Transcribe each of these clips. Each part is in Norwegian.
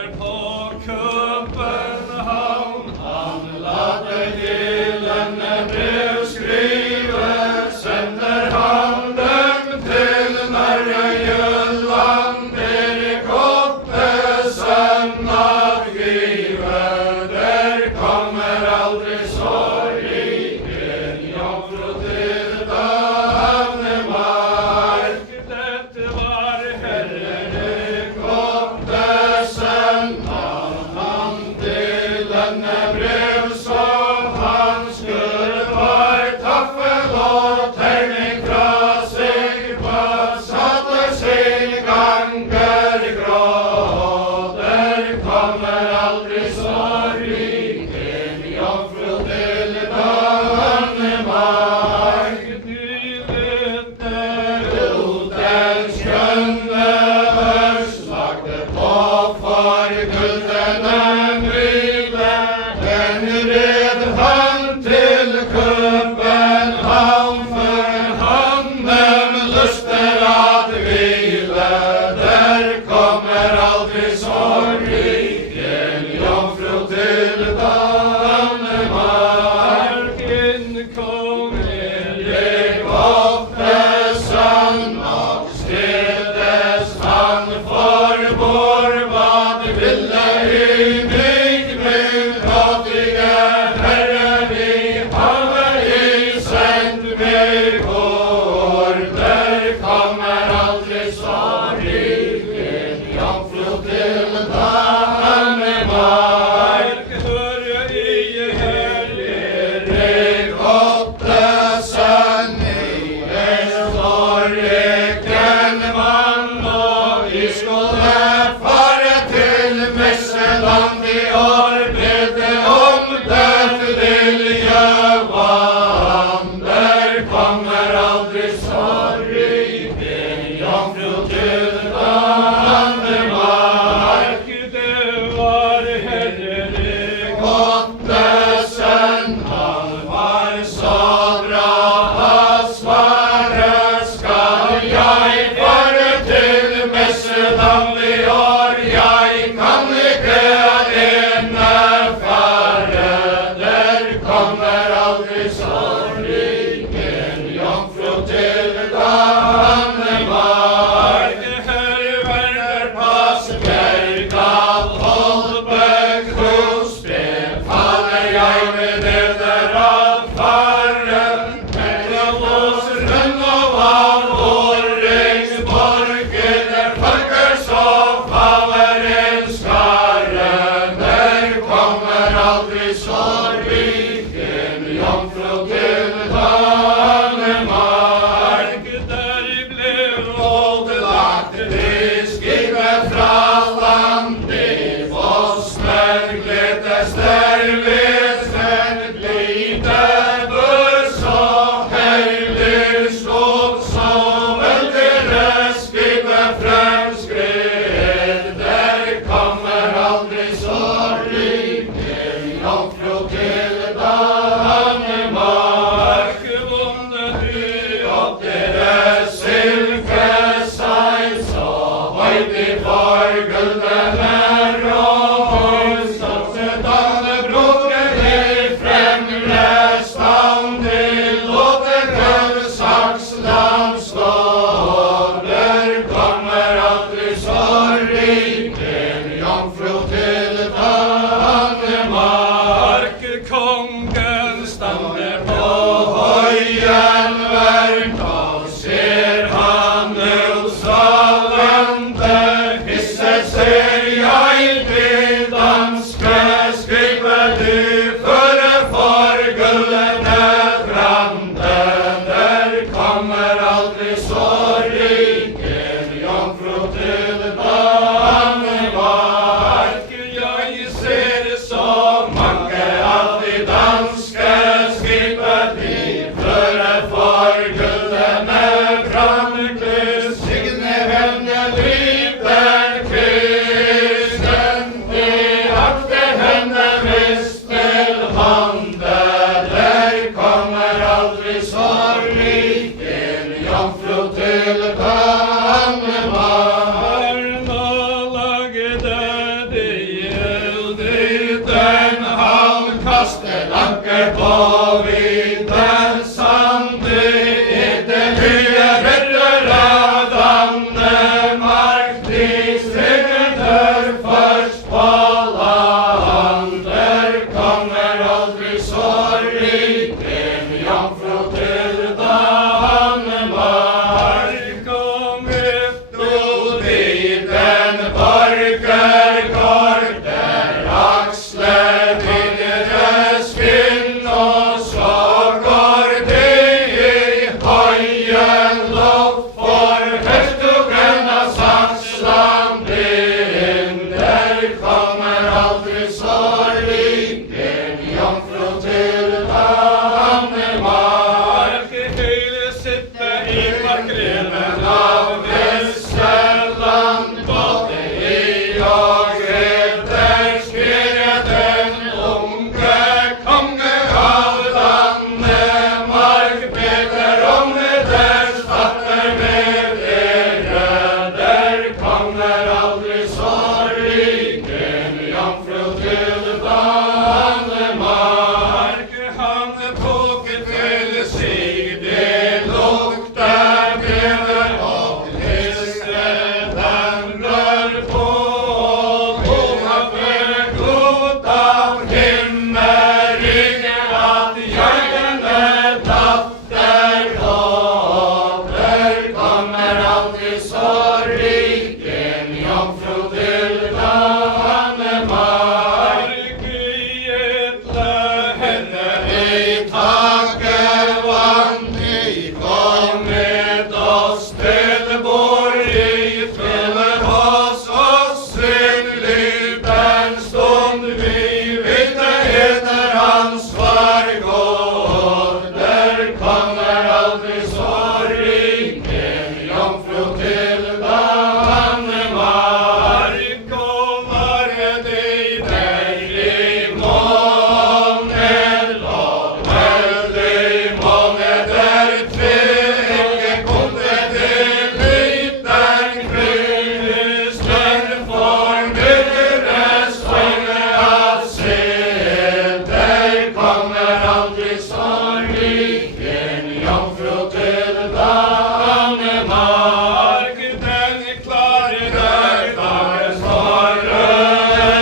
der på København. Han lader til en brev skrive, sender han dem til nærre Jylland. Erik Ottesen avgive, der kommer aldri sorg. En jomfru til Danemark. Dette var Herren Ottesen, han til denne brev, så han skulle var taffel og terning fra seg, på satte sin ganger grå. Der kommer aldri sorg, en jomfru til Danemark. Du vet den skjønne høst, lagde på for gullene brille, den red han til København, for han dem lyster at hvile. Der kommer aldri sorg, en jomfru til Danemark. En konge Erik Ottesen, og stedes han forbor, vad ville i mig, min fattige Herre, vi har i sendt meg går. Der kommer aldri sorg, en jomfru til Danemark. Hør i her Erik Ottesen, jeg står ikke mann, og vi skulle fare til Messeland i år, bedre om dette lille vann. Der kommer aldri sorg, en jomfru til Danemark. Det var Erik Ottesen, han var så bra å svare. Skal jeg fare til Messeland i år? Jeg kan ikke alene fare. Der kommer aldri sorg, en jomfru til Danemark. Herr Werner Pass, Bjergdal, Holbæk, hus, befaler jeg med dere at fare. Mellom oss Rønnov av Årensborg, der folker så faller en skare. Der kommer aldri sorg, en jomfru til Danemark. Der ble overlagt det skipet fra land, i Vosmer gledes der ved Sven lite buss, og heilig skog så veldig skipet fremskred. Der kommer aldri sorg, en jomfru til Danemark. Vonde du opp deres silkeseil, så høyt i for gullene råd, så sett Dannebrog i fremre stand, til Låtegrønn Saksland står. Der kommer aldri sorg, en jomfru til Danemark. Kongen stander på høyen vermt, og ser han Ulsalande, hisset ser jeg på vidden sande, etter høyere Danmark, de steder først på land. Der kommer aldri så rik en jomfru til Danmark. Kom ut og vidden borger går, der aksler deres vind, og så går det i høyen luft for høstugren av Saksland inn. Der kommer aldri så rik en jomfru til Danmark. Hele sitte i markreven av Vesterland, både i og etter skrev den unge konge av Danmark, Peter om deres datter med dere. Der kommer aldri så rik en jomfru til Danmark. Han tok til seg, det lukter bever og hester den rør på. Hun har forgått av himmelen at jødene datter og der kommer aldri så rik en jomfru til Danmark. Gjetle henne i taket vann, i kommet oss til bord, i fyller oss en liten stund. Vi vet det heter ansvar godt. Der kommer aldri så rik en jomfru til Danmark. Og var det veldig måned, og veldig måned der tvinge kunne det liten kristen for deres øyne at se. Der kommer aldri så rik en jomfru til Danmark. Den klare dagen for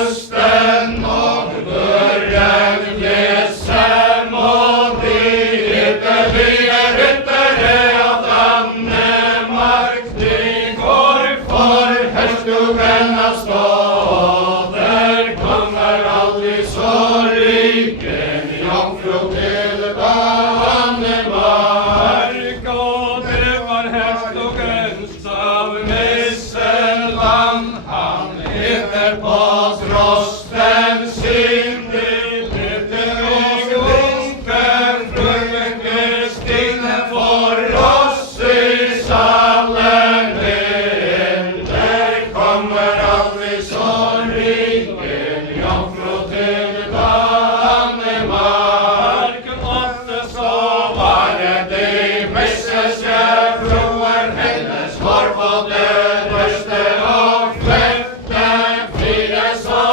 Østen, og børjen lesem, og de ytterlige ryttere av Danmark, de går for høstugren av stå. Der kommer aldri så rik en jomfru til Danmark. Og det var høstugens av Nisseland, han heter på trosten sin. Lytte og unken fruen Kristine for oss i salen inn. Der kommer aldri så rik en jomfru til Danmark. Ofte så var det messiske fruer hennes var på det røste og flette fire så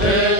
det